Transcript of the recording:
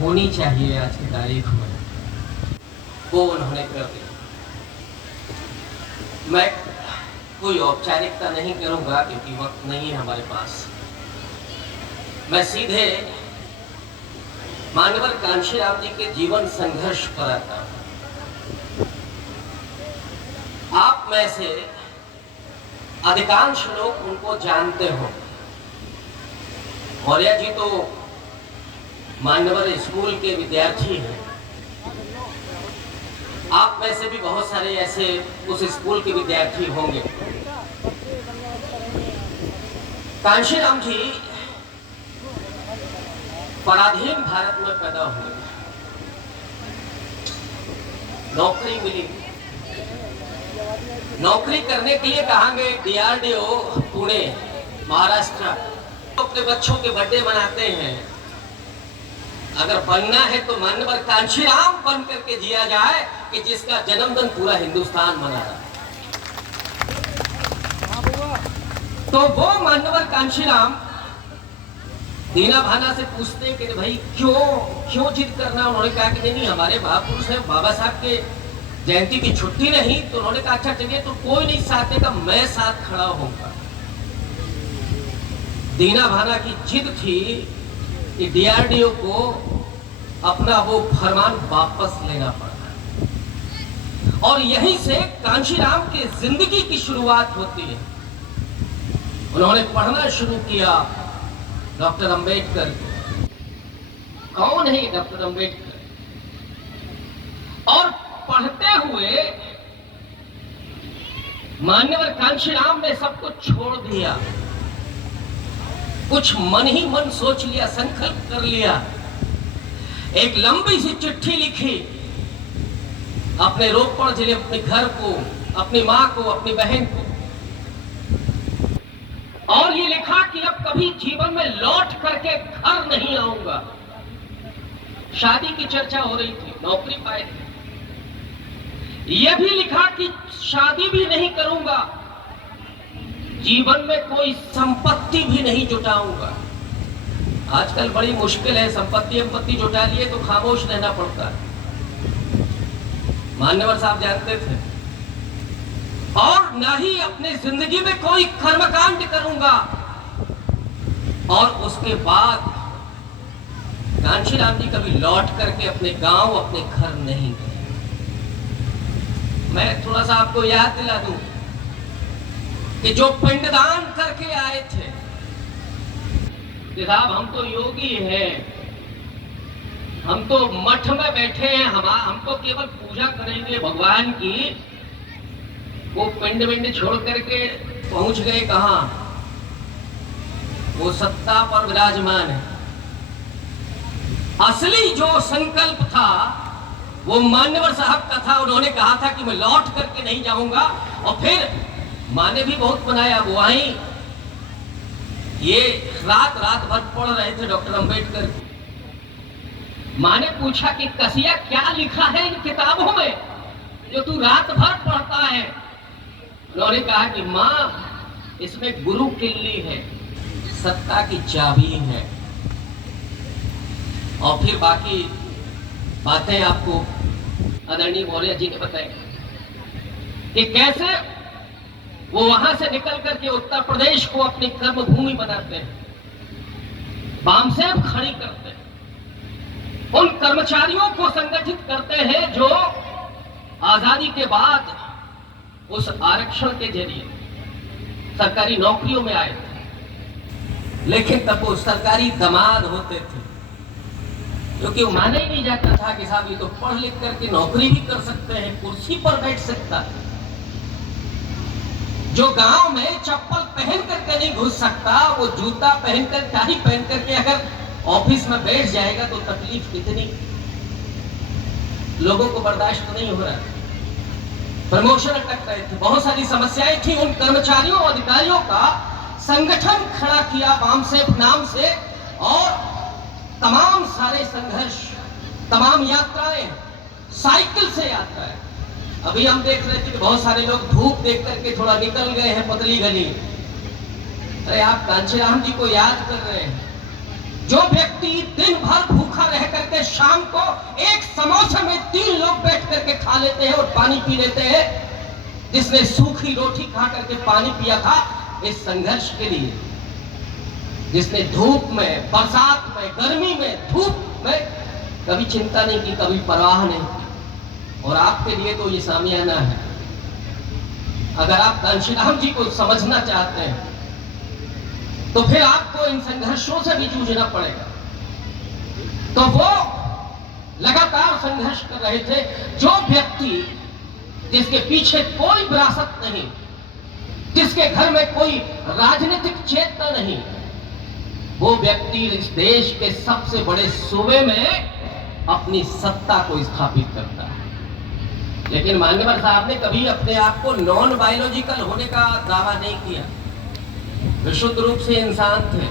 होनी चाहिए आज की तारीख में, वो उन्होंने कर दी। मैं कोई औपचारिकता नहीं करूंगा क्योंकि वक्त नहीं है हमारे पास। मैं सीधे मानवर कांशीराम जी के जीवन संघर्ष पर आता हूं। आप में से अधिकांश लोग उनको जानते हो। मौर्य जी तो मानवर स्कूल के विद्यार्थी हैं। आप में से भी बहुत सारे ऐसे उस स्कूल के विद्यार्थी होंगे। कांशीराम जी पराधीन भारत में पैदा हुए, नौकरी मिली, नौकरी करने के लिए कहा गए DRDO पुणे महाराष्ट्र। अपने बच्चों के बर्थडे मनाते हैं, अगर बनना है तो मानवर कांशीराम बन करके जिया जाए कि जिसका जन्मदिन पूरा हिंदुस्तान मना रहा है। तो वो मानवर कांशीराम दीना भाना से पूछते कि भाई क्यों जिद करना। उन्होंने कहा कि नहीं, हमारे महापुरुष है, बाबा साहब के जयंती की छुट्टी नहीं। तो उन्होंने कहा अच्छा चलिए, तो कोई नहीं साथ देगा, मैं साथ खड़ा होऊंगा। दीना भाना की जिद थी कि DRDO को अपना वो फरमान वापस लेना पड़ा, और यहीं से कांशीराम की जिंदगी की शुरुआत होती है। उन्होंने पढ़ना शुरू किया डॉक्टर अंबेडकर। कौन है डॉक्टर अंबेडकर? और पढ़ते हुए मान्यवर कांशीराम ने सब कुछ छोड़ दिया। कुछ मन ही मन सोच लिया, संकल्प कर लिया। एक लंबी सी चिट्ठी लिखी अपने रोपड़ जिले, अपने घर को, अपनी मां को, अपनी बहन को, और ये लिखा कि अब कभी जीवन में लौट करके घर नहीं आऊंगा। शादी की चर्चा हो रही थी, नौकरी पाए थे। यह भी लिखा कि शादी भी नहीं करूंगा, जीवन में कोई संपत्ति भी नहीं जुटाऊंगा। आजकल बड़ी मुश्किल है, संपत्ति जुटा लिए तो खामोश रहना पड़ता है। मान्यवर साहब जानते थे। और ना ही अपने जिंदगी में कोई कर्मकांड करूंगा। और उसके बाद कांशीराम जी कभी लौट करके अपने गांव, अपने घर नहीं गए। मैं थोड़ा सा आपको याद दिला दूं कि जो पिंडदान करके आए थे कि साहब हम तो योगी हैं, हम तो मठ में बैठे हैं, हम तो केवल पूजा करेंगे भगवान की, वो पिंड छोड़ करके पहुंच गए कहां? वो सत्ता पर विराजमान है। असली जो संकल्प था वो मान्यवर साहब का था। उन्होंने कहा था कि मैं लौट करके नहीं जाऊंगा। और फिर माँ ने भी बहुत बनाया। वो आई, ये रात भर पढ़ रहे थे डॉक्टर अंबेडकर। माँ ने पूछा कि कसिया क्या लिखा है इन किताबों में जो तू रात भर पढ़ता है? उन्होंने कहा कि माँ, इसमें गुरु किल्ली है, सत्ता की चाबी है। और फिर बाकी बातें आपको आदरणीय मौर्य जी ने बताई कि कैसे वो वहां से निकल करके उत्तर प्रदेश को अपनी कर्म भूमि बनाते हैं, बामसेब खड़ी करते हैं, उन कर्मचारियों को संगठित करते हैं जो आजादी के बाद उस आरक्षण के जरिए सरकारी नौकरियों में आए थे। लेकिन तब वो सरकारी दामाद होते थे, क्योंकि वो माना ही नहीं जाता था कि साहब ये तो पढ़ लिख करके नौकरी भी कर सकते हैं, कुर्सी पर बैठ सकता है। जो गांव में चप्पल पहन करके नहीं घुस सकता, वो जूता पहनकर, टाई पहन करके अगर ऑफिस में बैठ जाएगा तो तकलीफ कितनी। लोगों को बर्दाश्त तो नहीं हो रहा, प्रमोशन अटक रहे थे, बहुत सारी समस्याएं थी। उन कर्मचारियों और अधिकारियों का संगठन खड़ा किया बामसेब नाम से, और तमाम सारे संघर्ष, तमाम यात्राएं, साइकिल से यात्राएं। अभी हम देख रहे थे कि बहुत सारे लोग धूप देख करके थोड़ा निकल गए हैं पतली गली। अरे आप कांशीराम जी को याद कर रहे हैं, जो व्यक्ति दिन भर भूखा रह करके शाम को एक समोसे में 3 लोग बैठ करके खा लेते हैं और पानी पी लेते हैं। जिसने सूखी रोटी खा करके पानी पिया था इस संघर्ष के लिए, जिसने धूप में, बरसात में, गर्मी में, धूप में कभी चिंता नहीं की, कभी परवाह नहीं की। और आपके लिए तो ये सामियाना है। अगर आप घनश्याम जी को समझना चाहते हैं तो फिर आपको इन संघर्षों से भी जूझना पड़ेगा। तो वो लगातार संघर्ष कर रहे थे। जो व्यक्ति जिसके पीछे कोई विरासत नहीं, जिसके घर में कोई राजनीतिक चेतना नहीं, वो व्यक्ति इस देश के सबसे बड़े सूबे में अपनी सत्ता को स्थापित करता है। लेकिन मान्यवर साहब ने कभी अपने आप को नॉन बायोलॉजिकल होने का दावा नहीं किया। विशुद्ध रूप से इंसान थे।